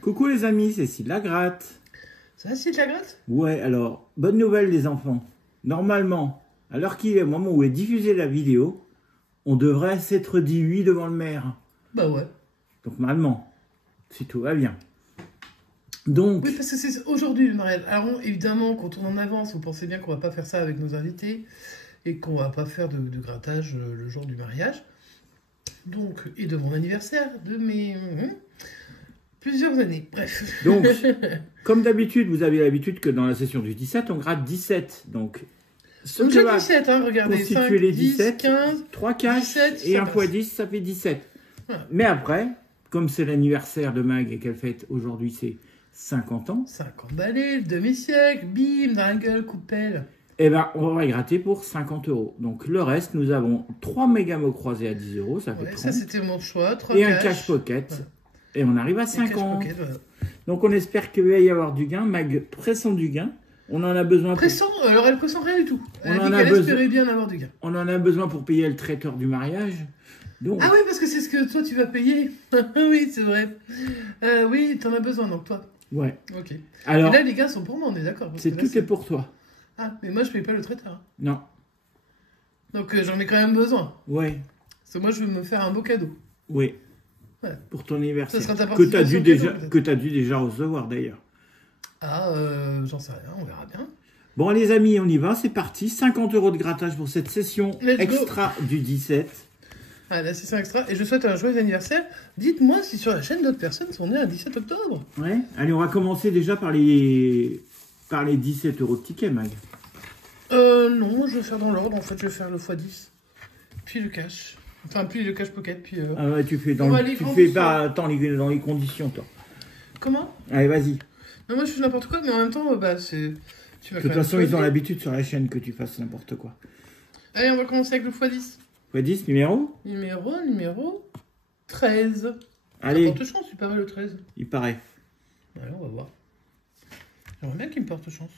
Coucou les amis, c'est Sid la Gratte. Ça, Sid la Gratte? Ouais, alors, bonne nouvelle les enfants. Normalement, à l'heure qu'il est, au moment où est diffusée la vidéo, on devrait s'être dit oui devant le maire. Bah ouais. Donc normalement, si tout va bien. Donc... Oui, parce que c'est aujourd'hui le mariage. Alors évidemment, quand on en avance, vous pensez bien qu'on va pas faire ça avec nos invités et qu'on va pas faire de grattage le jour du mariage. Donc, et de mon anniversaire, de mes... plusieurs années, bref. Donc, comme d'habitude, vous avez l'habitude que dans la session du 17, on gratte 17. Donc, ce Donc que j'ai va 17, hein, regardez. constituer 5, les 10, 17, 15, 3 caches 17, et 1 ça fois passe. 10, ça fait 17. Voilà. Mais après, comme c'est l'anniversaire de Mag et qu'elle fête aujourd'hui ses 50 ans, 50 balais, le demi-siècle, bim, dans la gueule, coup de pelle. eh ben, on va gratter pour 50 €. Donc, le reste, nous avons 3 méga-mots croisés à 10 €, ça fait Ouais, 30. ça c'était mon choix, 3 Et un cash. cash pocket. Voilà. Et on arrive à Et cash 50. pocket, voilà. Donc, on espère qu'il va y avoir du gain. Mag, pressons du gain. On en a besoin pour... Pressant, alors elle pressent rien du tout. Elle On a en dit a qu'elle besoin. espérait bien avoir du gain. On en a besoin pour payer le traiteur du mariage. Donc, Ah oui, parce que c'est ce que toi tu vas payer. Oui, c'est vrai. Oui, t'en as besoin donc toi. ouais. Ok. Alors, Et là, les gains sont pour moi, on est d'accord. parce c'est que là, tout est pour toi. Ah, mais moi je paye pas le traiteur. Non. Donc j'en ai quand même besoin. Ouais. Parce que moi je veux me faire un beau cadeau. Oui. Voilà. Pour ton anniversaire. Ça sera ta Que tu as participation dû cadeau, déjà, peut-être. que t'as dû déjà recevoir d'ailleurs. Ah, j'en sais rien, on verra bien. Bon les amis, on y va, c'est parti. 50 € de grattage pour cette session Let's go. extra du 17. Ah, la session extra. Et je souhaite un joyeux anniversaire. Dites-moi si sur la chaîne d'autres personnes sont nées un 17 octobre. Ouais. Allez, on va commencer déjà par les 17 € de ticket, Mag. Non, je vais faire dans l'ordre. En fait, je vais faire le x10. Puis le cash. Enfin, puis le cash pocket. Puis. Ah ouais, tu fais On va tu l'écran fais tout pas attends, dans les conditions, toi. Comment? Allez, vas-y. Non, moi je fais n'importe quoi, mais en même temps, bah c'est. Tu vas De toute quand même façon, ils ont choisir. l'habitude sur la chaîne que tu fasses n'importe quoi. Allez, on va commencer avec le x10. Fois 10, numéro. Numéro 13. Allez, Ça porte chance, il paraît le 13. il paraît. Allez, on va voir. J'aimerais bien qu'il me porte chance.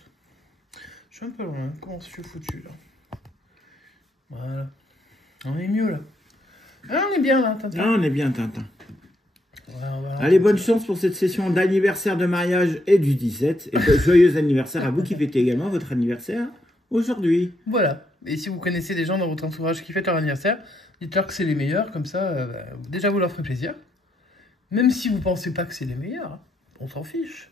Je suis un peu loin. Comment je suis foutu là? Voilà. On est mieux là. Ah, on est bien là, Tintin. Ah, on est bien, Tintin. Voilà. Allez, bonne chance pour cette session d'anniversaire de mariage et du 17. Et joyeux anniversaire à vous qui fêtez également votre anniversaire aujourd'hui. Voilà. Et si vous connaissez des gens dans votre entourage qui fêtent leur anniversaire, dites-leur que c'est les meilleurs, comme ça, déjà vous leur ferez plaisir. Même si vous pensez pas que c'est les meilleurs, hein, on s'en fiche.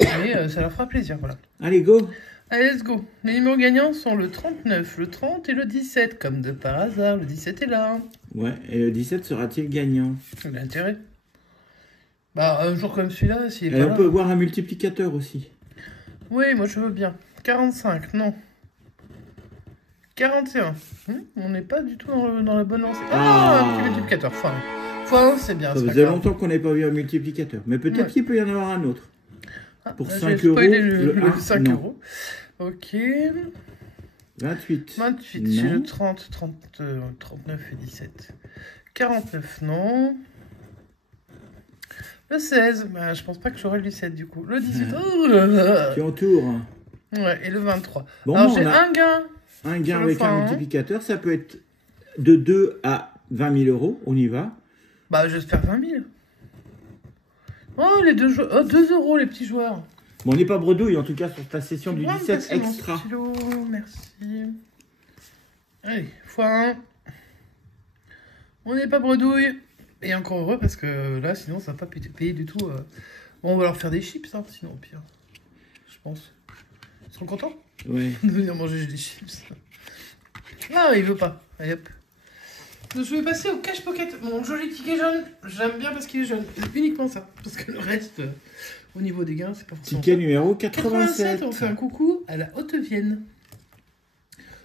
Mais ça leur fera plaisir, voilà. Allez, go. Allez, let's go. Les numéros gagnants sont le 39, le 30 et le 17. Comme de par hasard, le 17 est là. Ouais, et le 17 sera-t-il gagnant? Il a intérêt. Bah, un jour comme celui-là, s'il est Et pas on là. peut voir un multiplicateur aussi. Oui, moi je veux bien. 45, non. 41. On n'est pas du tout dans la bonne lancée. Ah, un petit multiplicateur. Fois 1, c'est bien. Ça c'est pas faisait grave. longtemps qu'on n'avait pas vu un multiplicateur. Mais peut-être Ouais. qu'il peut y en avoir un autre. Ah, Pour là, 5 j'ai spoilé €, le le 5 non. euros. Ok. 28. 28, j'ai Non. le 30, 39 et 17. 49, non. Le 16, bah, je pense pas que j'aurai le 17 du coup. Le 18, oh là là. Tu entoures. Ouais, et le 23. Bon, Alors on j'ai a un gain. un gain sur le avec fois un un. multiplicateur. Ça peut être de 2 à 20 000 €. On y va. Bah, j'espère 20 000. Oh, les deux joueurs. Oh, 2 euros, les petits joueurs. Bon, on n'est pas bredouille, en tout cas, sur ta session du Tu pourras me 17 passer mon extra. stylo, merci. Allez, x1. On n'est pas bredouille. Et encore heureux parce que là, sinon, ça va pas payer du tout. Bon, on va leur faire des chips, hein, sinon, au pire. Je pense. Ils seront contents Ouais. de venir manger des chips. Ah, il veut pas. Allez, hop. Donc, je vais passer au cash pocket. Mon joli ticket jaune. J'aime bien parce qu'il est jaune. C'est uniquement ça. Parce que le reste, au niveau des gains, c'est pas forcément Ticket ça. numéro 87, 87. on fait un coucou à la Haute-Vienne.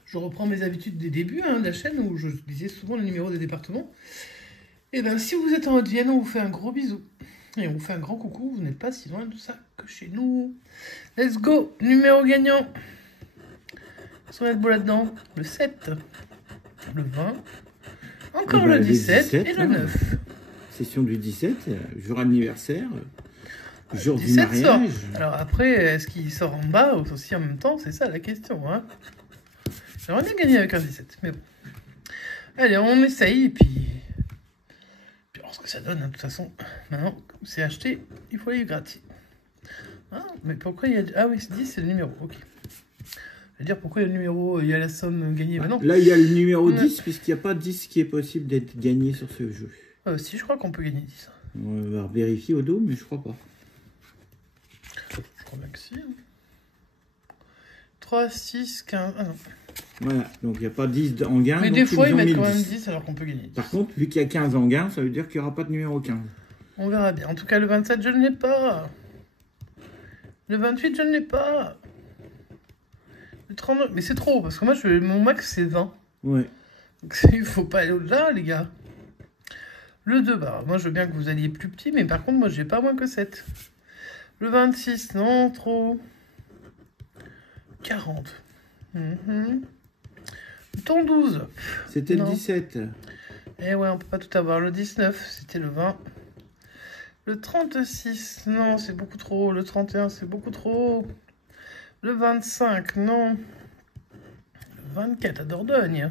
Je reprends mes habitudes des débuts de la chaîne où je disais souvent le numéro des départements. Et bien, si vous êtes en Haute-Vienne, on vous fait un gros bisou. Et on vous fait un grand coucou. Vous n'êtes pas si loin de ça que chez nous. Let's go. Numéro gagnant. Sont là-dedans là-dedans. Le 7. Le 20. Encore Et bah, le les 17 17, et le hein. 9. Session du 17, jour anniversaire, jour du 17 sort. mariage. Alors après, est-ce qu'il sort en bas ou aussi en même temps? C'est ça la question. Hein. J'aimerais bien gagner avec un 17, mais bon. Allez, on essaye et puis voir ce que ça donne, hein. De toute façon. Maintenant, c'est acheté, il faut aller gratter. Ah, mais pourquoi il y a... Ah oui, c'est 10, c'est le numéro, ok. Je veux dire, pourquoi il y a le numéro, il y a la somme gagnée, bah non. Là, il y a le numéro 10, puisqu'il n'y a pas 10 qui est possible d'être gagné sur ce jeu. Si, je crois qu'on peut gagner 10. On va vérifier au dos, mais je crois pas. Je crois bien que si. 3, 6, 15... Ah non. Voilà, donc il n'y a pas 10 en gain. Mais donc des fois, ils mettent quand même 10. 10 alors qu'on peut gagner 10. Par contre, vu qu'il y a 15 en gain, ça veut dire qu'il n'y aura pas de numéro 15. On verra bien. En tout cas, le 27, je ne l'ai pas. Le 28, je ne l'ai pas. Le 39... Mais c'est trop, parce que moi, mon max, c'est 20. Ouais. Donc, il faut pas aller au-delà, les gars. Le 2, bah, moi, je veux bien que vous alliez plus petit, mais par contre, moi, j'ai pas moins que 7. Le 26, non, trop. 40. Le ton 12. C'était le Non. 17. Eh ouais, on peut pas tout avoir. Le 19, c'était le 20. Le 36, non, c'est beaucoup trop. Le 31, c'est beaucoup trop. Le 25, non. Le 24, à Dordogne.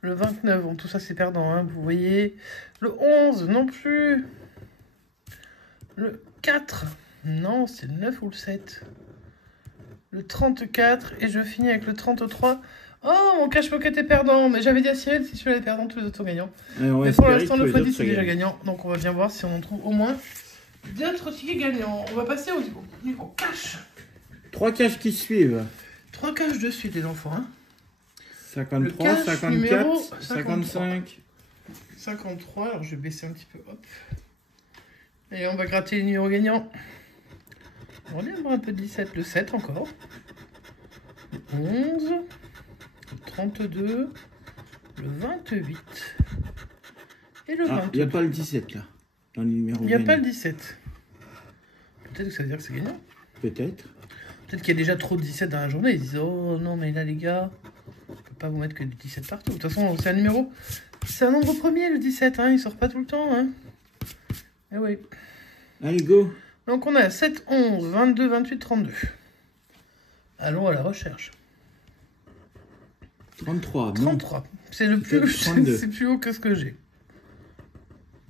Le 29, bon, tout ça, c'est perdant, hein, vous voyez. Le 11, non plus. Le 4, non, c'est le 9 ou le 7. Le 34, et je finis avec le 33. Oh, mon cash pocket est perdant. Mais j'avais dit à Cyril, si celui-là est perdant, tous les autres sont gagnants. Alors, Mais pour l'instant, le x10 est déjà gagnant. Donc, on va bien voir si on en trouve au moins d'autres tickets gagnants. On va passer au niveau cash. 3 caches qui suivent. 3 cash de suite, les enfants. Hein. 53, cash 54, 55. 53, alors je vais baisser un petit peu. Hop. Et on va gratter les numéros gagnants. On va bien avoir un peu de 17. Le 7 encore. Le 11. Le 32. Le 28. Et le 22. Il n'y a pas le 17 là. Dans le numéro Il n'y a gagnant. pas le 17. Peut-être que ça veut dire que c'est gagnant. Peut-être. Peut-être qu'il y a déjà trop de 17 dans la journée. Ils disent, oh non, mais là, les gars, on peut pas vous mettre que du 17 partout. De toute façon, c'est un numéro. C'est un nombre premier, le 17. Hein. Il sort pas tout le temps. Hein. Eh oui. Allez, go. Donc, on a 7, 11, 22, 28, 32. Allons à la recherche. 33, non. 33. C'est le plus, c'est plus haut que ce que j'ai.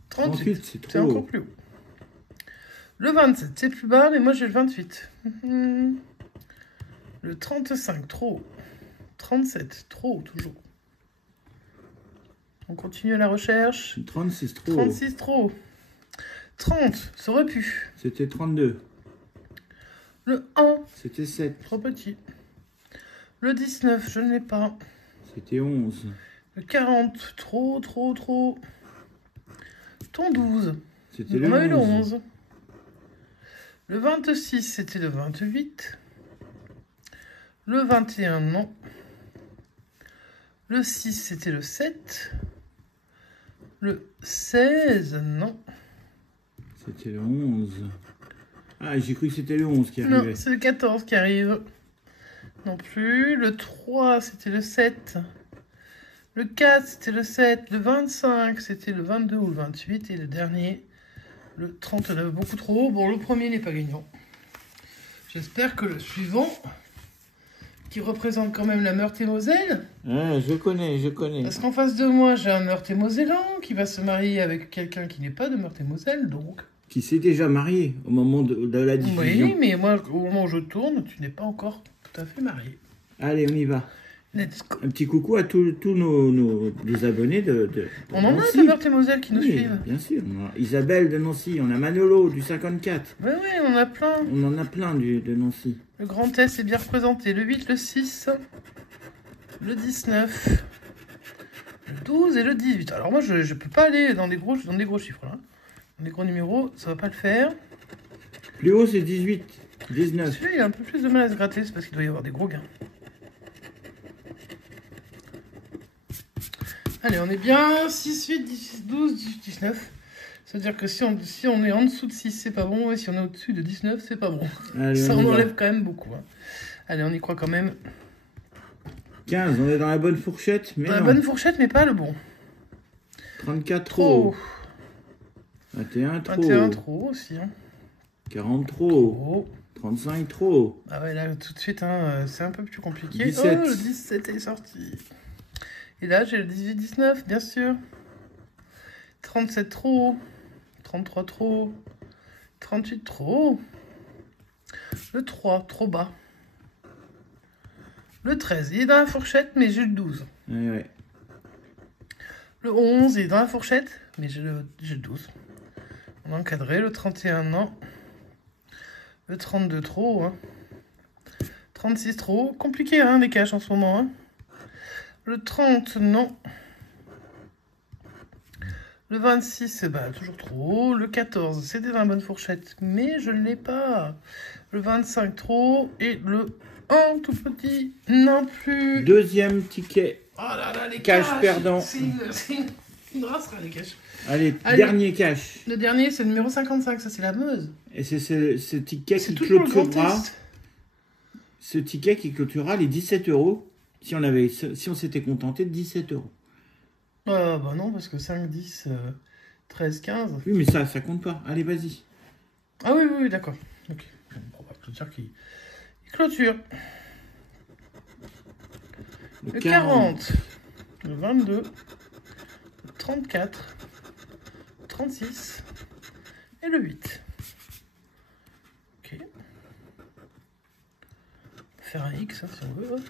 38, c'est encore haut. plus haut. Le 27, c'est plus bas, mais moi j'ai le 28. Le 35, trop haut. 37, trop haut, toujours. On continue la recherche. 36, trop haut. 36, trop haut. 30, ça aurait pu. C'était 32. Le 1, c'était 7. Trop petit. Le 19, je ne l'ai pas. C'était 11. Le 40, trop. Ton 12. C'était le 11. On a eu le 11. Le 26, c'était le 28. Le 21, non. Le 6, c'était le 7. Le 16, non. C'était le 11. Ah, j'ai cru que c'était le 11 qui arrivait. Non, c'est le 14 qui arrive. Non plus. Le 3, c'était le 7. Le 4, c'était le 7. Le 25, c'était le 22 ou le 28. Et le dernier, le 39. Beaucoup trop haut. Bon, le premier n'est pas gagnant. J'espère que le suivant, qui représente quand même la Meurthe-et-Moselle. Ah, je connais. Parce qu'en face de moi, j'ai un Meurthe-et-Mosellan qui va se marier avec quelqu'un qui n'est pas de Meurthe-et-Moselle, donc... Qui s'est déjà marié au moment de la diffusion. Oui, mais moi, au moment où je tourne, tu n'es pas encore tout à fait marié. Allez, on y va. Let's go. Un petit coucou à tous nos abonnés de On en a Nancy. de Meurthe-et-Moselle qui nous Oui, suivent. bien sûr. On a Isabelle de Nancy, on a Manolo du 54. Oui, on en a plein. On en a plein de Nancy. Le Grand Est est bien représenté. Le 8, le 6, le 19, le 12 et le 18. Alors moi, je peux pas aller dans des gros chiffres, là. Dans des gros numéros, ça va pas le faire. Plus haut, c'est 18, 19. Celui-là, il a un peu plus de mal à se gratter, c'est parce qu'il doit y avoir des gros gains. Allez, on est bien. 6, 8, 10, 12, 18, 19. Ça veut dire que si on est en dessous de 6, c'est pas bon. Et si on est au-dessus de 19, c'est pas bon. Allez, ça, on on enlève quand même beaucoup. Hein. Allez, on y croit quand même. 15, on est dans la bonne fourchette. Mais dans la non. bonne fourchette, mais pas le bon. 34, Trop. trop. 21, trop. 21, trop aussi. Hein. 40, trop. Trop. 35, trop. Ah ouais, là, tout de suite, hein, c'est un peu plus compliqué. 17. Oh, le 17 est sorti. Et là, j'ai le 18, 19, bien sûr. 37 trop haut. 33 trop haut. 38 trop haut. Le 3 trop bas. Le 13, il est dans la fourchette, mais j'ai le 12. Ouais. Le 11, il est dans la fourchette, mais j'ai le 12. On a encadré. Le 31, non. Le 32, trop haut. Hein. 36, trop haut. Compliqué, hein, les caches en ce moment. Hein. Le 30, non. Le 26, bah, toujours trop haut. Le 14, c'était dans la bonne fourchette, mais je ne l'ai pas. Le 25, trop haut. Et le 1, tout petit, non plus. Deuxième ticket. Oh là là, les Cash caches. perdant. C'est une race, les caches. Allez, Allez. dernier cash. Le dernier, c'est le numéro 55, ça c'est la Meuse. Et c'est ce ticket C'est qui toujours le Grand clôturera. Est. Ce ticket qui clôturera les 17 € si on s'était contenté de 17 €. Bah non, parce que 5, 10, 13, 15. Oui, mais ça compte pas. Allez, vas-y. Ah oui, d'accord. Ok. Bon, on va clôture qui clôture. Le 40. Le 22. Le 34. Le 36. Et le 8. Ok. On peut faire un X hein, si on veut. Ouais.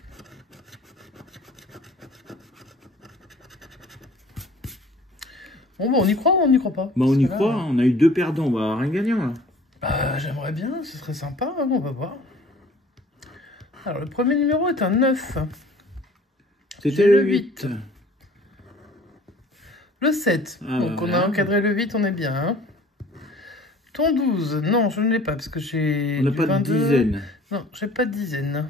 Bon, on y croit ou on n'y croit pas? Bah, on y Parce que croit, là, hein. On a eu 2 perdants, on va avoir un gagnant là. Bah, j'aimerais bien, ce serait sympa, hein, on va voir. Alors, le premier numéro est un 9. C'était J'ai le le 8. Le 7. Ah, Donc, on a voilà. encadré le 8, on est bien. Hein. Ton 12. Non, je ne l'ai pas parce que j'ai. On n'a du pas de 22. dizaine. Non, j'ai pas de dizaine.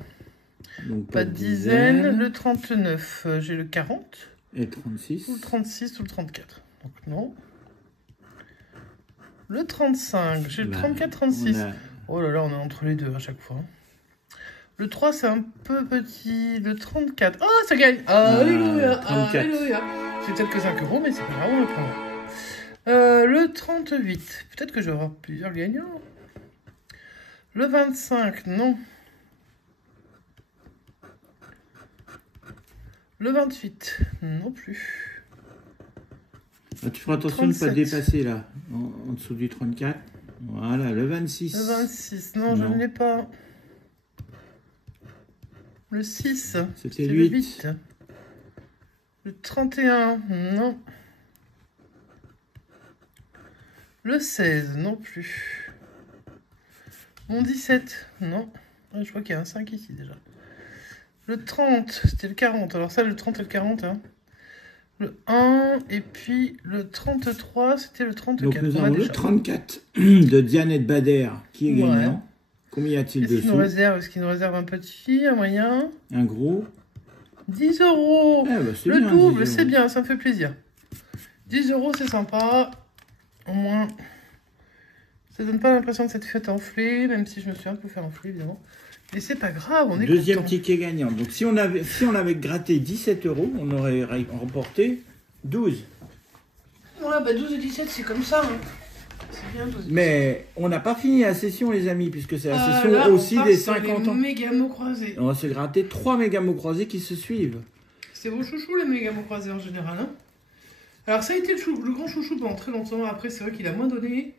Donc, Pas de dizaine. Le 39, j'ai le 40. Et 36. Ou le 36 ou le 34. Donc, non. Le 35, j'ai le 34-36. Oh là là, on est entre les deux à chaque fois. Le 3, c'est un peu petit. Le 34. Oh, ça gagne. Alléluia. 34. Alléluia. C'est peut-être que 5 €, mais c'est pas grave, on le prend. Le 38. Peut-être que je vais avoir plusieurs gagnants. Le 25, non. Le 28, non plus. Ah, tu feras attention de ne pas 37. dépasser là, en dessous du 34. Voilà, le 26. Le 26, non, je ne l'ai pas. Le 6, C'était le 8. Le 31, non. Le 16, non plus. Mon 17, non. Ah, je crois qu'il y a un 5 ici déjà. Le 30, c'était le 40. Alors ça, le 30 et le 40, hein. Le 1, et puis le 33, c'était le 34. Donc nous avons le 34 de Diane Bader qui est gagnant. Ouais. Combien y a-t-il Est-ce dessous? qu'il nous réserve un petit, un moyen? Un gros. 10 €. Eh ben, c'est Le bien, double, 10 €. c'est bien, ça me fait plaisir. 10 €, c'est sympa. Au moins, ça donne pas l'impression de cette fête enflée, même si je me suis un peu fait enfler, évidemment. Mais c'est pas grave, on est Deuxième content. ticket gagnant. Donc si on avait gratté 17 €, on aurait remporté 12. Ouais, bah 12 et 17, c'est comme ça. Hein. C'est bien 12 et Mais on n'a pas fini la session, les amis, puisque c'est la 17. session Là, on aussi part des sur 50 les ans. méga mots croisés. On va se gratter 3 méga mots croisés qui se suivent. C'est vos chouchous, les méga mots croisés en général. Hein. Alors, ça a été le grand chouchou pendant très longtemps. Après, c'est vrai qu'il a moins donné.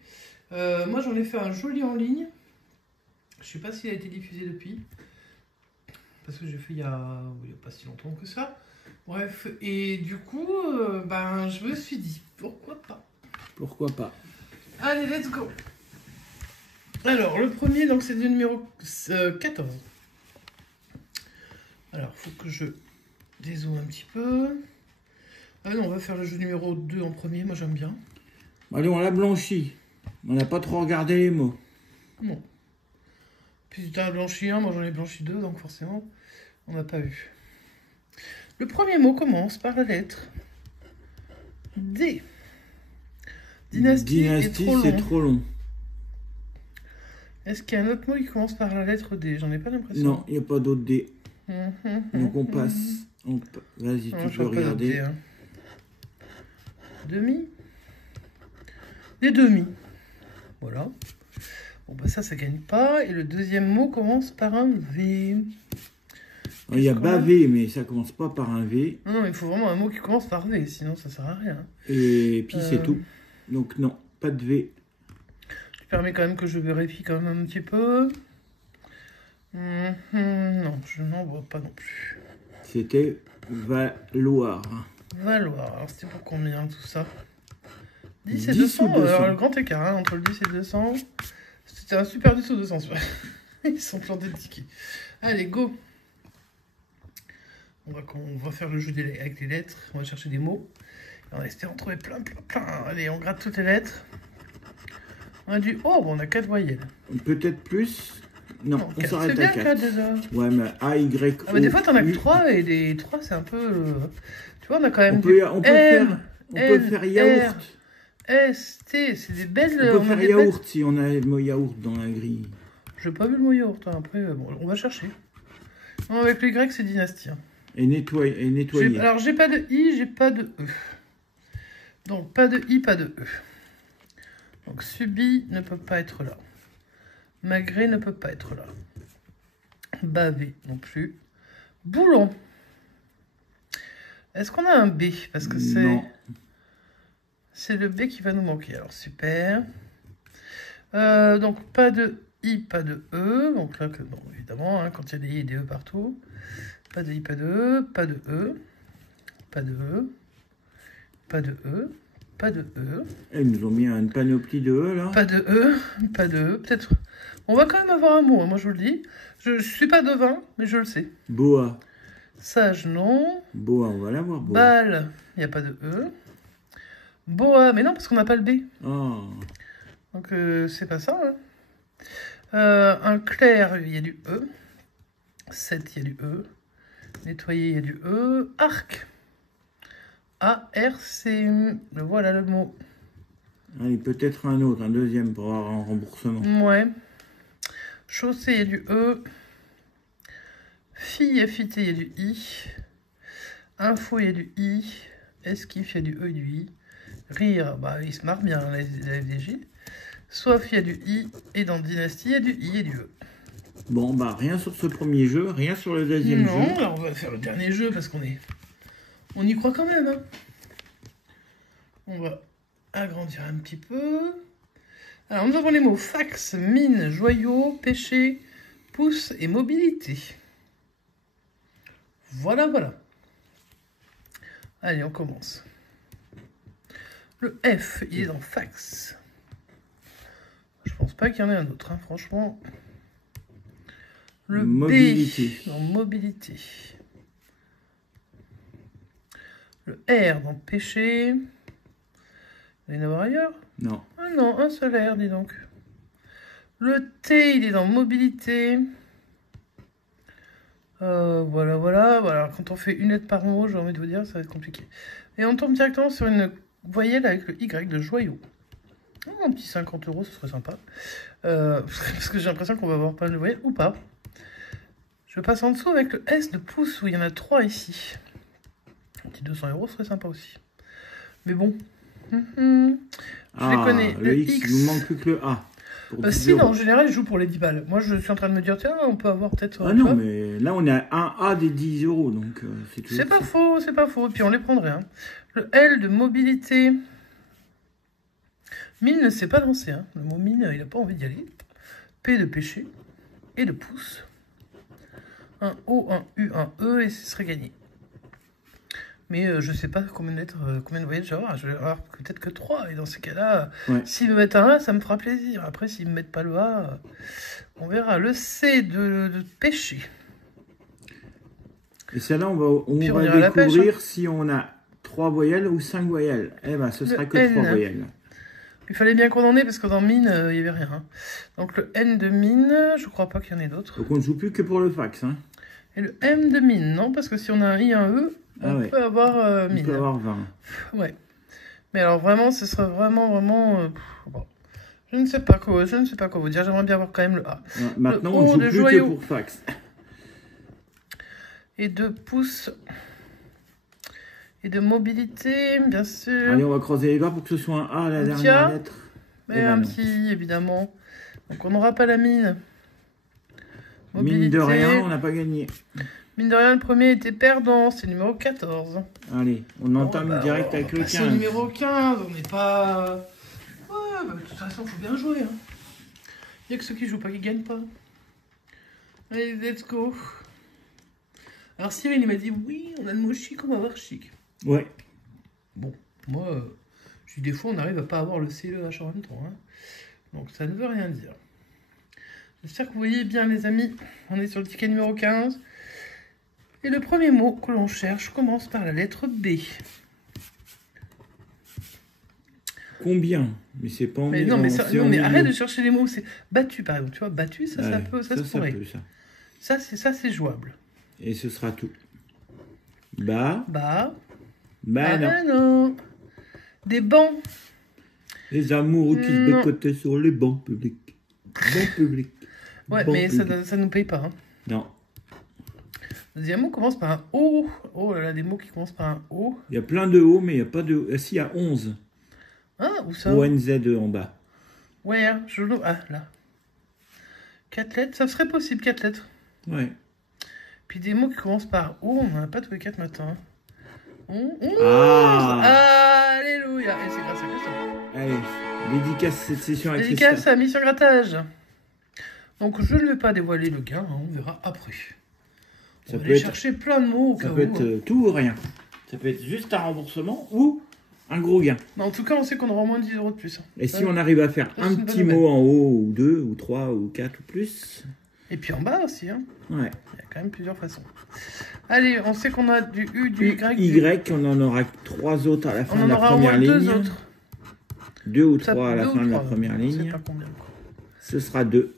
Moi, j'en ai fait un joli en ligne. Je sais pas s'il a été diffusé depuis. Parce que j'ai fait il y a pas si longtemps que ça. Bref, et du coup, ben, je me suis dit, pourquoi pas? Pourquoi pas? Allez, let's go. Alors, le premier, donc c'est le numéro 14. Alors, faut que je dézoome un petit peu. Ah non, on va faire le jeu numéro 2 en premier, moi j'aime bien. Allez, on l'a blanchi. On n'a pas trop regardé les mots. Non. Puis tu as blanchi un, moi j'en ai blanchi 2, donc forcément, on n'a pas eu. Le premier mot commence par la lettre D. Dynastie, c'est trop long. Est-ce qu'il y a un autre mot qui commence par la lettre D? J'en ai pas l'impression. Non, il n'y a pas d'autre D. Donc on passe. Vas-y, Non, tu je peux vois pas d'autre D, regarder. hein. Demi. Des demi. Voilà. Bon, bah ça gagne pas. Et le deuxième mot commence par un V. Il y a bavé, mais ça commence pas par un V. Non, il faut vraiment un mot qui commence par V, sinon ça sert à rien. Et puis c'est tout. Donc non, pas de V. Je permets quand même que je vérifie quand même un petit peu. Non, je n'en vois pas non plus. C'était valoir. Valoir, alors c'était pour combien tout ça? 10 et 10 200, ou 200. alors le grand écart hein, entre le 10 et 200. C'était un super 10 ou 200. Ils sont plantés de tickets. Allez, go! On va faire le jeu avec les lettres. On va chercher des mots. Et on va essayer d'en trouver plein. Allez, on gratte toutes les lettres. On a du O, bon, on a 4 voyelles. Peut-être plus. Non, on s'arrête à 4. C'est bien 4 déjà. Ouais, mais A, Y, O. Ah, mais des fois, t'en as que 3 et des 3, c'est un peu. Tu vois, on a quand même. On peut faire yaourt. S, T, c'est des belles. On peut faire yaourt si on a le mot yaourt dans la grille. Je n'ai pas vu le mot yaourt. Hein. Après, bon, on va chercher. Non, avec le Y, c'est dynastie. Hein. Et nettoyer. Alors, j'ai pas de I, j'ai pas de E. Donc, pas de I, pas de E. Donc, subi ne peut pas être là. Magré ne peut pas être là. Bavé non plus. Boulon. Est-ce qu'on a un B? Parce que c'est... Non. C'est le B qui va nous manquer. Alors, super. Donc, pas de I, pas de E. Donc là, bon, évidemment, hein, quand il y a des I et des E partout. Pas de I, pas de E, pas de E, pas de E, pas de E, pas de E. Ils nous ont mis une panoplie de E, là. Pas de E, pas de E, peut-être... On va quand même avoir un mot, hein, moi je vous le dis. Je suis pas devin, mais je le sais. Boa. Sage, non. Boa, on va l'avoir, Boa. Bal, il n'y a pas de E. Boa, mais non, parce qu'on n'a pas le B. Oh. Donc, c'est pas ça. Hein. Un clair, il y a du E. 7, il y a du E. Nettoyer, il y a du E. Arc. A-R-C. Voilà le mot. Allez, peut-être un autre, un deuxième pour avoir un remboursement. Ouais. Chaussée, il y a du E. Fille, F-I-T, il y a du I. Info, il y a du I. Esquif, il y a du E et du I. Rire, bah il se marre bien, la FDJ. Soif, il y a du I. Et dans Dynastie, il y a du I et du E. Bon, bah rien sur ce premier jeu, rien sur le deuxième jeu. Non, alors on va faire le dernier jeu parce qu'on y croit quand même. Hein. On va agrandir un petit peu. Alors nous avons les mots fax, mine, joyau, péché, pouce et mobilité. Voilà, voilà. Allez, on commence. Le F, il est dans fax. Je pense pas qu'il y en ait un autre, hein, franchement. Le mobilité. B, dans mobilité. Le R, dans péché. Il va y en avoir ailleurs? Non. Ah non, un seul R, dis donc. Le T, il est dans mobilité. Voilà, voilà. Voilà. Quand on fait une lettre par mot, j'ai envie de vous dire, ça va être compliqué. Et on tombe directement sur une voyelle avec le Y de joyau. Oh, un petit 50 €, ce serait sympa. Parce que j'ai l'impression qu'on va avoir pas de voyelles, ou pas. Je passe en dessous avec le S de pouce, où il y en a 3 ici. Un petit 200 €, ce serait sympa aussi. Mais bon. Je les connais. Le X, il nous manque plus que le A. Si, en général, je joue pour les 10 balles. Moi, je suis en train de me dire, tiens, on peut avoir peut-être... Ah non, mais là, on est à un A des 10 €, donc c'est tout. C'est pas faux, c'est pas faux. Et puis, on les prendrait. Hein. Le L de mobilité. Mine ne s'est pas lancé. Hein. Le mot mine, il n'a pas envie d'y aller. P de péché. Et de pouce. Un O, un U, un E, et ce serait gagné. Mais je sais pas combien de voyages je vais avoir. Je vais avoir peut-être que 3. Et dans ces cas-là, s'ils me mettent un A, ça me fera plaisir. Après, s'ils me mettent pas le A, on verra. Le C de péché. Et celle-là, on va découvrir si on a 3 voyelles ou 5 voyelles. Eh ben, ce sera que 3 voyelles. Il fallait bien qu'on en ait parce que dans mine, il n'y avait rien. Hein. Donc le N de mine, je crois pas qu'il y en ait d'autres. Donc on ne joue plus que pour le fax. Hein. Et le M de mine, non, parce que si on a un I, un E, on peut avoir mine. On peut avoir 20. Ouais. Mais alors vraiment, ce serait vraiment... bon. Je ne sais pas quoi vous dire. J'aimerais bien avoir quand même le A. Ouais, maintenant, on joue plus que pour fax. Et de pouce... Et de mobilité, bien sûr. Allez, on va croiser les doigts pour que ce soit un A, la dernière lettre. Mais un petit, évidemment. Donc, on n'aura pas la mine. Mobilité. Mine de rien, on n'a pas gagné. Mine de rien, le premier était perdant, c'est le numéro 14. Allez, on entame Bon, bah, direct on avec va le passer 15. au numéro 15, on n'est pas... Ouais, bah, de toute façon, faut bien jouer. Hein. Il n'y a que ceux qui jouent pas qui gagnent pas. Allez, let's go. Alors Cyril, il m'a dit, oui, on a le mot chic, on va avoir chic. Ouais. Bon, moi, je dis des fois, on n'arrive à pas avoir le C et le H en même temps. Hein. Donc ça ne veut rien dire. J'espère que vous voyez bien, les amis. On est sur le ticket numéro 15. Et le premier mot que l'on cherche commence par la lettre B. Combien? Mais c'est pas en Mais non, mais, ça, c'est non, en mais millions. arrête de chercher les mots. C'est battu, par exemple. Tu vois, battu, ça, Ouais, ça se pourrait. peut, ça. Ça, c'est jouable. Et ce sera tout. Bah Bah non. non. Des bancs. Les amoureux qui se Non. bécotaient sur les bancs publics. Bancs publics. Ouais, Bancs mais publics. ça nous paye pas. Hein. Non. Le deuxième mot commence par un O. Oh là là, des mots qui commencent par un O. Il y a plein de hauts, mais il n'y a pas de... Ah, si, il y a 11. Ah, où ça? ONZ en bas. Ouais, je l'ouvre. Ah, là. 4 lettres, ça serait possible, 4 lettres. Ouais. Puis des mots qui commencent par O, on n'en a pas tous les 4 matins. 11. Ah. Alléluia. Et c'est grâce à Christophe. Allez, dédicace cette session avec Dédicace Christophe. à Mission Grattage. Donc je ne vais pas dévoiler le gain, hein, on verra après. Ça On va peut aller être- chercher plein de mots au Ça cas peut où. être Hein. tout ou rien. Ça peut être juste un remboursement ou un gros gain. Mais en tout cas, on sait qu'on aura au moins 10 € de plus. Hein. Et Ça, si on arrive à faire ça, c'est un une petit bonne mot en haut, ou 2, ou 3, ou 4, ou plus. Et puis en bas aussi, hein. Ouais. Il y a quand même plusieurs façons. Allez, on sait qu'on a du U, du U, Y, Y, on en aura 3 autres à la fin On de en la aura au moins première 2 ligne. autres. 2 ou Ça, 3 à la 2 ou fin de la 3, première je sais ligne. pas combien, quoi. Ce sera 2.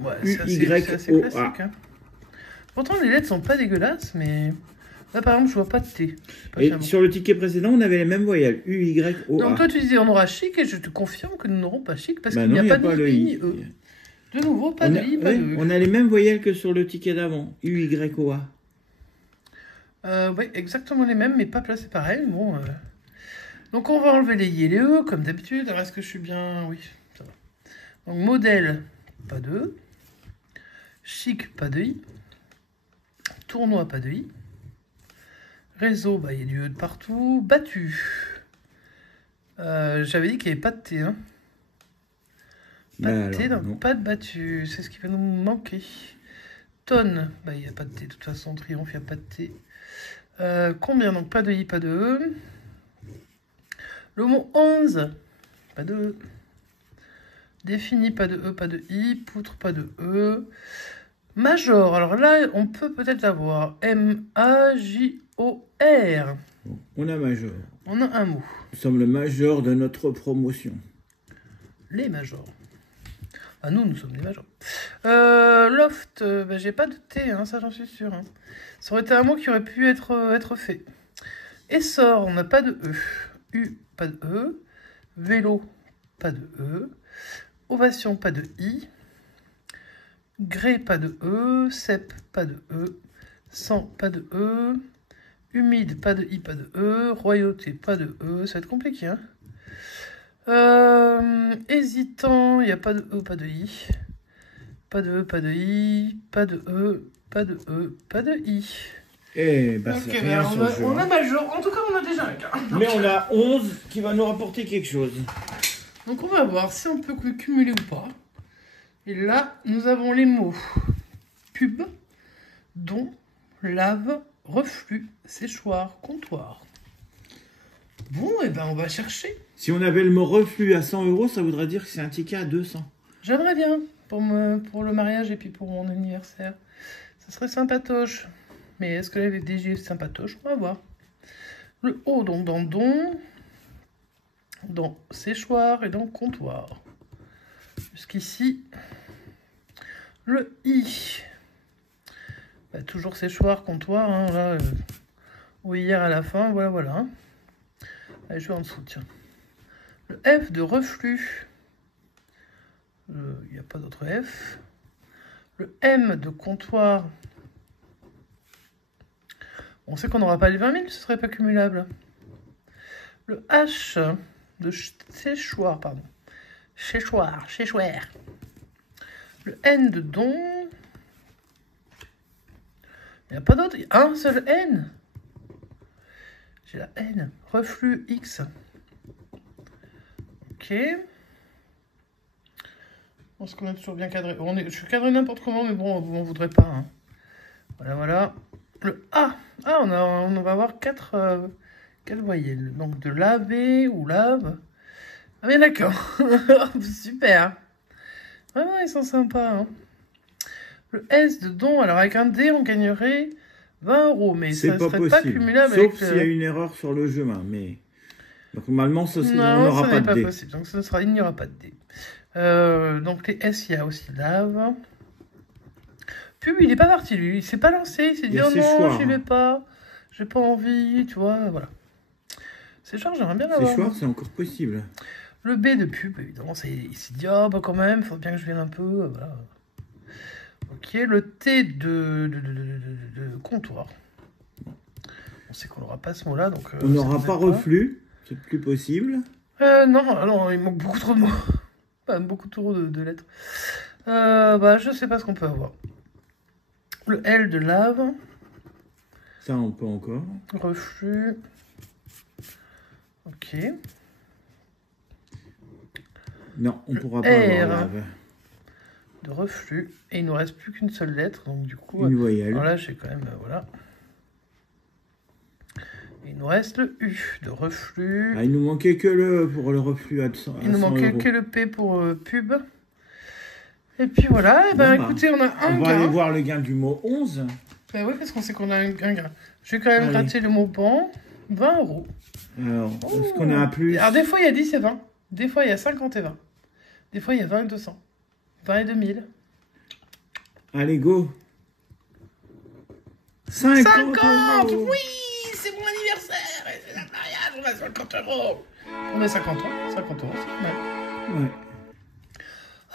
Ouais, U, c'est assez, Y, c'est assez O, classique. A. Hein. Pourtant, les lettres sont pas dégueulasses, mais... Là, par exemple, je vois pas de T. C'est pas Et fiable. sur le ticket précédent, on avait les mêmes voyelles. U, Y, O, Donc A. toi, tu disais on aura chic, et je te confirme que nous n'aurons pas chic, parce Bah qu'il n'y non, a y pas de le I I. ni E. De nouveau, pas On de a, I, pas ouais, de E. on a les mêmes voyelles que sur le ticket d'avant. U, Y, O, A. Oui, exactement les mêmes, mais pas placés pareil. Bon, donc on va enlever les I et les E, comme d'habitude. Alors, est-ce que je suis bien? Oui, ça va. Donc modèle, pas de E. Chic, pas de I. Tournoi, pas de I. Réseau, bah, il y a du E de partout. Battu. J'avais dit qu'il n'y avait pas de T. Hein. Pas Bah de T, alors, donc non. pas de battu. C'est ce qui va nous manquer. Tonne, bah, il n'y a pas de T. De toute façon, triomphe, il n'y a pas de T. Combien? Donc pas de I, pas de E. Le mot 11, pas de E. Défini, pas de E, pas de I. Poutre, pas de E. Major, alors là, on peut peut-être avoir M-A-J-O-R. Bon, on a major. On a un mot. Nous sommes le major de notre promotion. Les majors. Ah, nous sommes des majors. Loft, bah, j'ai pas de T, hein, ça j'en suis sûr. Hein. Ça aurait été un mot qui aurait pu être fait. Essor, on n'a pas de E. U, pas de E. Vélo, pas de E. Ovation, pas de I. Gré, pas de E. Cep, pas de E. Sang, pas de E. Humide, pas de I, pas de E. Royauté, pas de E. Ça va être compliqué, hein. Hésitant, il n'y a pas de E, pas de I. Pas de E, pas de I. Pas de E, pas de E, pas de I. Eh bah, Ok, c'est rien ben, sur le jeu. on a hein. major. En tout cas, on a déjà un cas. Mais on a 11 qui va nous rapporter quelque chose. Donc on va voir si on peut cumuler ou pas. Et là, nous avons les mots pub, don, lave, reflux, séchoir, comptoir. Bon, et ben on va chercher. Si on avait le mot reflux à 100 €, ça voudrait dire que c'est un ticket à 200. J'aimerais bien pour le mariage et puis pour mon anniversaire. Ça serait sympatoche. Mais est-ce que la VDG est sympatoche? On va voir. Le O, donc dans don, dans séchoir et dans comptoir. Jusqu'ici, le I. Bah, toujours séchoir, comptoir. Hein, là, ou hier à la fin, voilà. Hein. Allez, je vais en dessous, tiens. Le F de reflux. Il n'y a pas d'autre F. Le M de comptoir. On sait qu'on n'aura pas les 20 000, ce serait pas cumulable. Le H de séchoir, pardon. Séchoir. Le N de don. Il n'y a pas d'autre. Il y a un seul N. J'ai la N. Reflux X. Ok. Est-ce qu'on est toujours bien cadré? Je suis cadré n'importe comment, mais bon, vous m'en voudrez pas. Hein. Voilà, voilà. Le A. Ah, on va avoir 4 voyelles. Donc de laver ou lave. Ah, mais d'accord. Super. Vraiment, ils sont sympas. Hein. Le S de don, alors avec un D, on gagnerait 20 €. Mais ça ne serait pas cumulable sauf avec s'il y a une erreur sur le chemin. Mais donc, normalement, on non, n'aura ça pas n'est de pas D. possible. Donc il n'y aura pas de D. Donc les S, il y a aussi lave. Pub, il n'est pas parti, lui. Il s'est pas lancé. Il s'est dit, oh non, j'y vais pas. J'ai pas envie, tu vois, voilà. Séchoir, j'aimerais bien l'avoir. Séchoir, c'est encore possible. Le B de pub, évidemment, il s'est dit, oh, bah quand même, faut bien que je vienne un peu, voilà. Ok, le T de comptoir. On sait qu'on n'aura pas ce mot-là, donc... on n'aura pas reflux, c'est plus possible. Non, il manque beaucoup trop de mots. Enfin, beaucoup trop de lettres. Bah, je sais pas ce qu'on peut avoir. Le L de lave. Ça, on peut encore. Reflux. Ok. Non, on ne pourra pas R avoir lave. De reflux. Et il nous reste plus qu'une seule lettre, donc du coup... Une voyelle. Alors là, j'ai quand même... voilà. Il nous reste le U de reflux. Ah, il nous manquait que le pour le reflux à 100 Il nous manquait que le P pour pub. Et puis voilà, et ben écoutez, on a un gain. On va aller voir le gain du mot 11. Ben oui, parce qu'on sait qu'on a un gain. Je vais quand même gratter le mot banc. 20 €. Alors, est-ce qu'on a plus? Alors des fois, il y a 10 et 20. Des fois, il y a 50 et 20. Des fois, il y a 20 et 200. 20 et 2000. Allez, go. 50 €. Oui, c'est mon anniversaire. Et c'est un mariage, on a 50 €. On est 50 ans. 50 €, c'est mal. Ouais.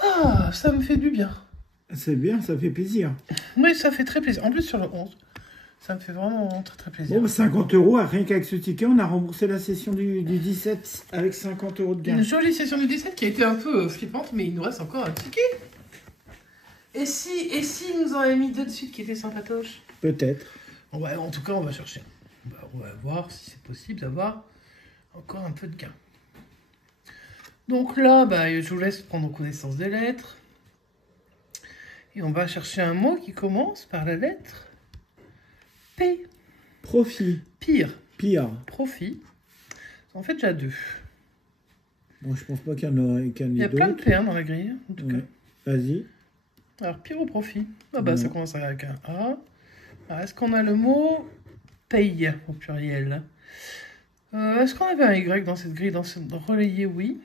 Ah, ça me fait du bien. C'est bien, ça fait plaisir. Oui, ça fait très plaisir. En plus, sur le 11, ça me fait vraiment très très plaisir. Bon, 50 €, rien qu'avec ce ticket, on a remboursé la session du 17 avec 50 € de gain. Une jolie session du 17 qui a été un peu flippante, mais il nous reste encore un ticket. Et si nous en avait mis deux de suite qui étaient sympatoches? Peut-être. En tout cas, on va chercher. On va voir si c'est possible d'avoir encore un peu de gain. Donc là, je vous laisse prendre connaissance des lettres. Et on va chercher un mot qui commence par la lettre P. Profit. Pire. Profit. En fait, j'ai 2. Bon, je pense pas qu'il y en aurait qu'un. Il y a plein de P dans la grille, en tout cas. Vas-y. Alors, pire ou profit? Ça commence avec un A. Alors, est-ce qu'on a le mot paye au pluriel? Est-ce qu'on avait un Y dans cette grille, relayé? Oui.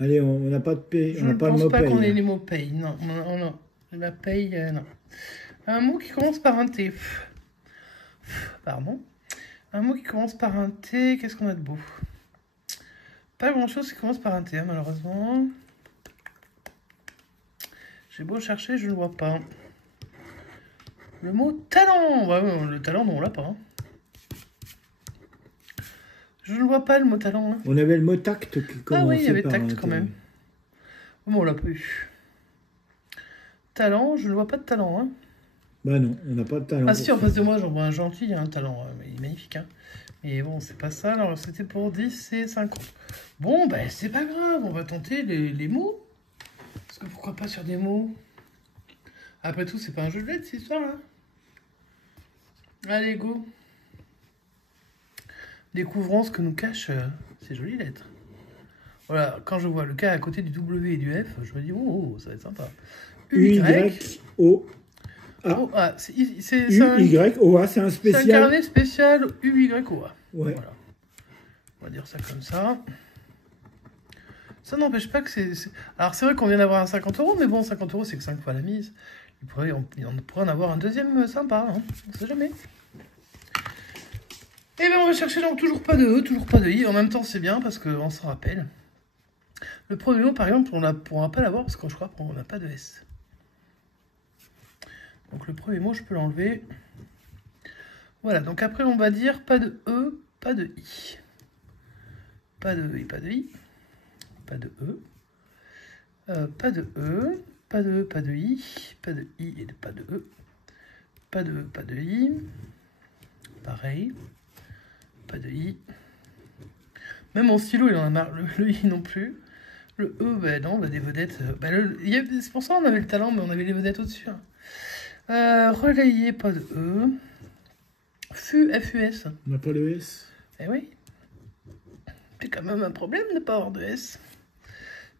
Allez, on n'a pas de paye. Je ne pense pas qu'on ait les mots paye. Non. La paye, non. Un mot qui commence par un T. Pardon. Un mot qui commence par un T. Qu'est-ce qu'on a de beau? Pas grand-chose qui commence par un T, malheureusement. J'ai beau chercher, je ne le vois pas. Le mot talent. Le talent, non, on l'a pas. Hein. Je ne vois pas le mot talent. Hein. On avait le mot tact qui commençait. Ah oui, il y avait tact quand même. Bon, on l'a pas eu. Talent, je ne vois pas de talent. Hein. Bah non, on n'a pas de talent. Ah si, en face de moi, j'en vois un gentil, il y a un talent. Mais il est magnifique. Hein. Mais bon, c'est pas ça. Alors, c'était pour 10 et 50. Bon, c'est pas grave. On va tenter les mots. Parce que pourquoi pas sur des mots? Après tout, c'est pas un jeu de lettres, cette histoire, là. Allez, go. Découvrons ce que nous cachent ces jolies lettres. Voilà, quand je vois le K à côté du W et du F, je me dis, oh, ça va être sympa. U-Y-O-A. U-Y-O-A, c'est un spécial. C'est un carnet spécial U-Y-O-A. Ouais. Voilà. On va dire ça comme ça. Ça n'empêche pas que c'est... Alors, c'est vrai qu'on vient d'avoir un 50 €, mais bon, 50 € c'est que 5 fois la mise. On pourrait en avoir un deuxième sympa, hein. On sait jamais. Et bien, on va chercher donc toujours pas de E, toujours pas de I. En même temps, c'est bien parce qu'on s'en rappelle. Le premier mot, par exemple, on ne pourra pas l'avoir parce que je crois qu'on n'a pas de S. Donc, le premier mot, je peux l'enlever. Voilà, donc après, on va dire pas de E, pas de I. Pas de E et pas de I. Pas de E. Pas de E. Pas de E, pas de I. Pas de I et pas de E. Pas de I. Pareil. Pas de I. Même mon stylo, il en a marre. Le I non plus. Le E, ben non, des vedettes. C'est pour ça qu'on avait le talent, mais on avait les vedettes au-dessus. Hein. Relayé, pas de E. FUS. On n'a pas le S. Eh oui. C'est quand même un problème de ne pas avoir de S.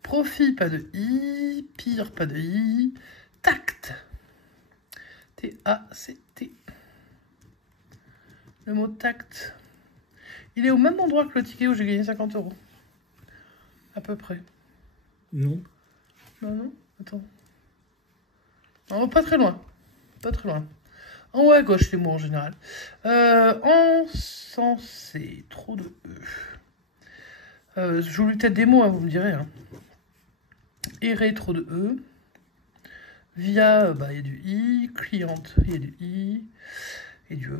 Profit, pas de I. Pire, pas de I. Tact. T-A-C-T. Le mot tact. Il est au même endroit que le ticket où j'ai gagné 50 €. À peu près. Non. Non, attends. Non, pas très loin. Pas très loin. En haut à gauche, les mots en général. Encensé. Trop de E. J'oublie peut-être des mots, hein, vous me direz. Hein. Erré, trop de E. Via, il y a du I. Cliente, il y a du I. Et du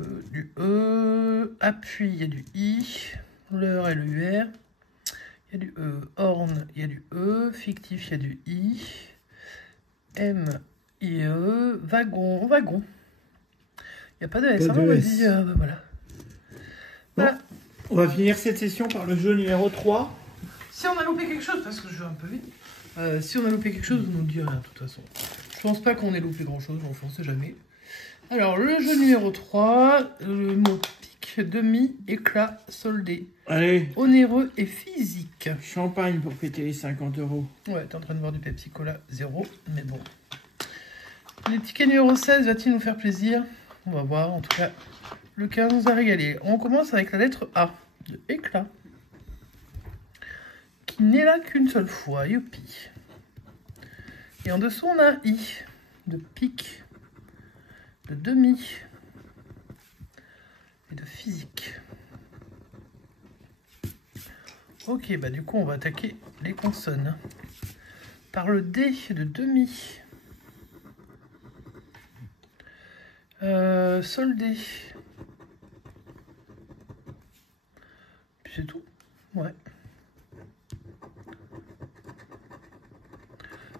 E. Appui, il y a du I. L'heure et le UR. Il y a du E. Orne, il y a du E. Fictif, il y a du I. M, I, E. Wagon. Il n'y a pas de S. Pas Hein, de on me S. dit, voilà. Bon, on va finir cette session par le jeu numéro 3. Si on a loupé quelque chose, parce que je vais un peu vite. Si on a loupé quelque chose, vous nous le direz, de toute façon. Je pense pas qu'on ait loupé grand chose, enfin, on sait jamais. Alors, le jeu numéro 3, le mot pique, demi, éclat, soldé. Allez. Onéreux et physique. Champagne pour fêter les 50 €. Ouais, t'es en train de boire du Pepsi Cola, 0, mais bon. Le ticket numéro 16 va-t-il nous faire plaisir? On va voir, en tout cas, le 15 nous a régalé. On commence avec la lettre A, de éclat. Qui n'est là qu'une seule fois, youpi. Et en dessous, on a un I, de pique, de demi et de physique. Ok, du coup, on va attaquer les consonnes. Par le D de demi. Soldé. Puis c'est tout. Ouais.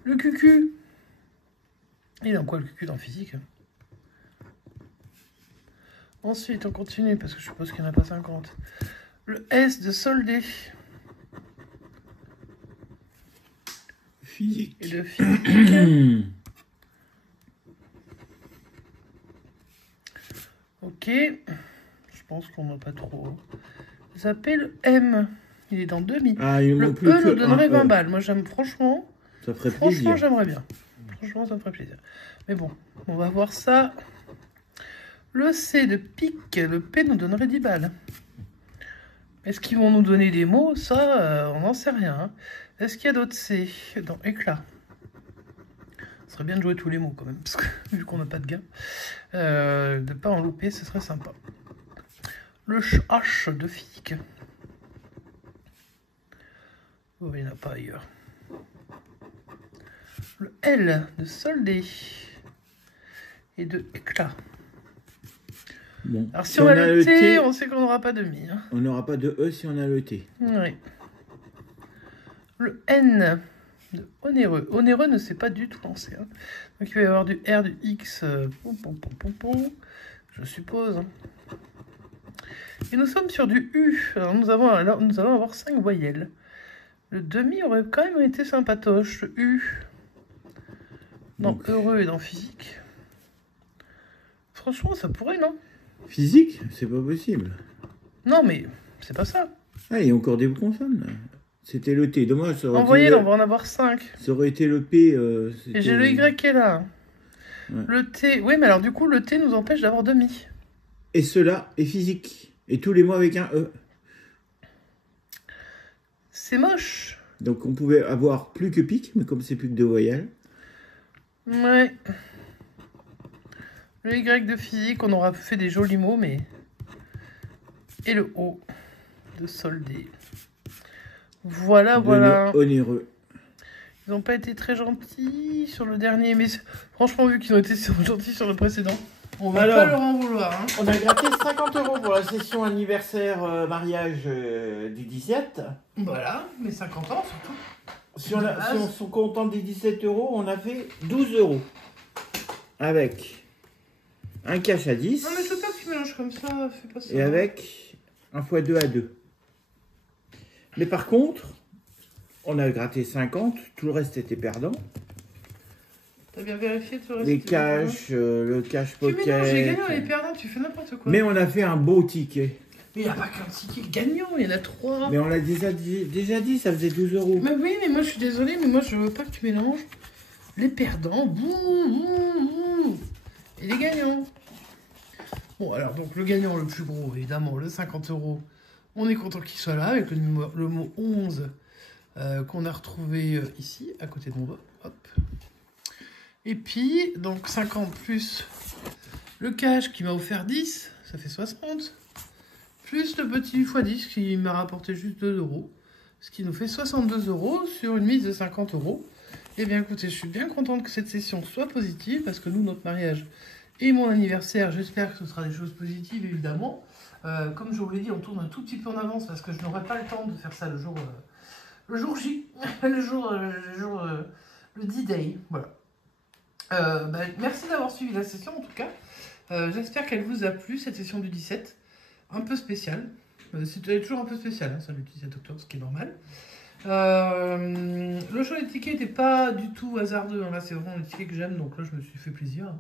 Le QQ. Il est dans quoi le QQ dans physique? Ensuite, on continue parce que je suppose qu'il n'y en a pas 50. Le S de soldé. Physique. Et de physique. Ok. Je pense qu'on n'a pas trop. Ça s'appelle M. Il est dans demi. Ah, il le manque plus E que nous donnerait un 20 E. balles. Moi, j'aime franchement. Ça ferait Franchement, plaisir. j'aimerais bien. Franchement, ça me ferait plaisir. Mais bon, on va voir ça. Le C de pique, le P nous donnerait 10 balles. Est-ce qu'ils vont nous donner des mots? Ça, on n'en sait rien. Hein. Est-ce qu'il y a d'autres C dans éclat? Ce serait bien de jouer tous les mots quand même, parce que vu qu'on n'a pas de gain, de ne pas en louper, ce serait sympa. Le H de physique. Oh, il n'y en a pas ailleurs. Le L de soldé et de éclat. Bon. Alors si on a le T, on sait qu'on n'aura pas de mi. Hein. On n'aura pas de E si on a le T. Oui. Le N de onéreux. Onéreux ne s'est pas du tout lancé. Hein. Donc il va y avoir du R, du X, je suppose. Hein. Et nous sommes sur du U. Alors nous allons avoir 5 voyelles. Le demi aurait quand même été sympatoche. Le U. Dans Donc, heureux et dans physique. Franchement, ça pourrait, non? Physique, c'est pas possible. Non, mais c'est pas ça. Ah, il y a encore des consonnes. Là. C'était le T. Dommage, ça aurait En été voyelle, le... on va en avoir 5. Ça aurait été le P. Et j'ai le Y qui est là. Ouais. Le T. Oui, mais alors du coup, le T nous empêche d'avoir demi. Et cela est physique. Et tous les mots avec un E. C'est moche. Donc on pouvait avoir plus que pique, mais comme c'est plus que 2 voyelles. Ouais. Le Y de physique, on aura fait des jolis mots, mais... Et le O de soldé. Voilà, voilà. Onéreux. Ils n'ont pas été très gentils sur le dernier, mais franchement, vu qu'ils ont été gentils sur le précédent, on va pas leur en vouloir. Hein. On a gratté 50 € pour la session anniversaire mariage du 17. Voilà, mais 50 ans surtout. Si on sont contents des 17 €, on a fait 12 €. Avec un cash à 10. Non mais je veux pas que tu mélanges comme ça, fais pas ça. Et avec un x2 à 2. Mais par contre, on a gratté 50, tout le reste était perdant. T'as bien vérifié tout le reste? Les cash, le cash pocket. Tu mélanges les gagnants et les perdants, tu fais n'importe quoi. Mais on a fait un beau ticket. Mais il n'y a pas qu'un ticket gagnant, il y en a 3. Mais on l'a déjà dit, ça faisait 12 euros. Mais oui, mais moi je suis désolée, mais moi je veux pas que tu mélanges les perdants et les gagnants. Bon, alors donc le gagnant le plus gros, évidemment, le 50 euros. On est content qu'il soit là avec le mot 11 qu'on a retrouvé ici, à côté de mon doigt. Hop. Et puis, donc 50 plus le cash qui m'a offert 10, ça fait 60. Plus le petit x10 qui m'a rapporté juste 2 euros. Ce qui nous fait 62 euros sur une mise de 50 euros. Eh bien écoutez, je suis bien contente que cette session soit positive parce que nous, notre mariage et mon anniversaire, j'espère que ce sera des choses positives évidemment. Comme je vous l'ai dit, on tourne un tout petit peu en avance parce que je n'aurai pas le temps de faire ça le jour J, le D-Day. Voilà. Merci d'avoir suivi la session en tout cas. J'espère qu'elle vous a plu, cette session du 17. Un peu spéciale. C'était toujours un peu spécial, hein, ça, le 17 octobre, ce qui est normal. Le choix des tickets n'était pas du tout hasardeux. Hein. Là, c'est vraiment les tickets que j'aime, donc là, je me suis fait plaisir. Hein.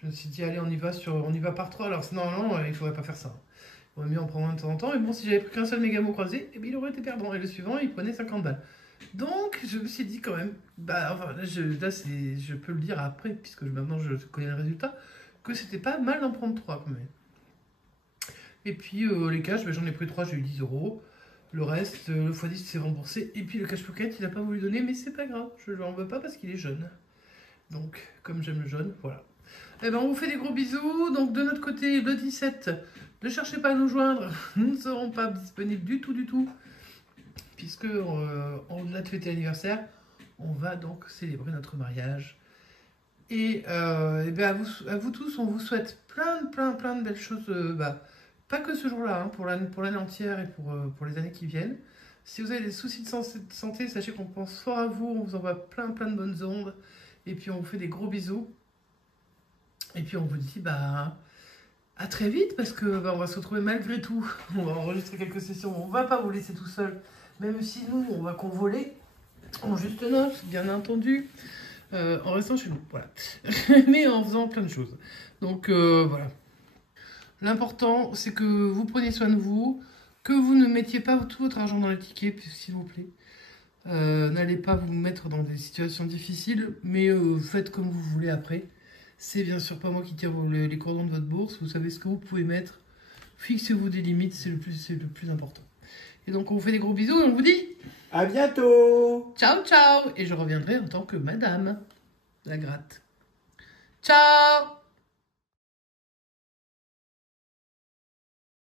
Je me suis dit, allez, on y va par 3. Alors, non, il ne faudrait pas faire ça. Il vaut mieux en prendre un de temps en temps. Mais bon, si j'avais pris qu'un seul Mégamo croisé, eh bien, il aurait été perdant. Et le suivant, il prenait 50 balles. Donc, je me suis dit quand même, je peux le dire après, puisque maintenant je connais le résultat, que c'était pas mal d'en prendre 3 quand même. Et puis les cash, j'en ai pris 3, j'ai eu 10 euros. Le reste, le x10 s'est remboursé. Et puis le cash pocket, il n'a pas voulu donner, mais c'est pas grave, je ne lui en veux pas parce qu'il est jeune. Donc, comme j'aime le jaune, voilà. Eh ben, on vous fait des gros bisous. Donc, de notre côté, le 17, ne cherchez pas à nous joindre. Nous ne serons pas disponibles du tout. Puisque, au-delà de fêter l'anniversaire, on va donc célébrer notre mariage. Et ben, à vous tous, on vous souhaite plein de belles choses. Pas que ce jour-là, hein, pour l'année entière et pour les années qui viennent. Si vous avez des soucis de santé, sachez qu'on pense fort à vous. On vous envoie plein de bonnes ondes. Et puis, on vous fait des gros bisous. Et puis, on vous dit, à très vite, parce que on va se retrouver malgré tout. On va enregistrer quelques sessions. On va pas vous laisser tout seul. Même si nous, on va convoler en juste note, bien entendu, en restant chez nous, voilà. Mais en faisant plein de choses. Donc, voilà. L'important, c'est que vous preniez soin de vous, que vous ne mettiez pas tout votre argent dans les tickets, s'il vous plaît. N'allez pas vous mettre dans des situations difficiles, mais faites comme vous voulez après. C'est bien sûr pas moi qui tire les cordons de votre bourse. Vous savez ce que vous pouvez mettre. Fixez-vous des limites, c'est le plus important. Et donc, on vous fait des gros bisous et on vous dit... À bientôt! Ciao! Et je reviendrai en tant que Madame la Gratte. Ciao!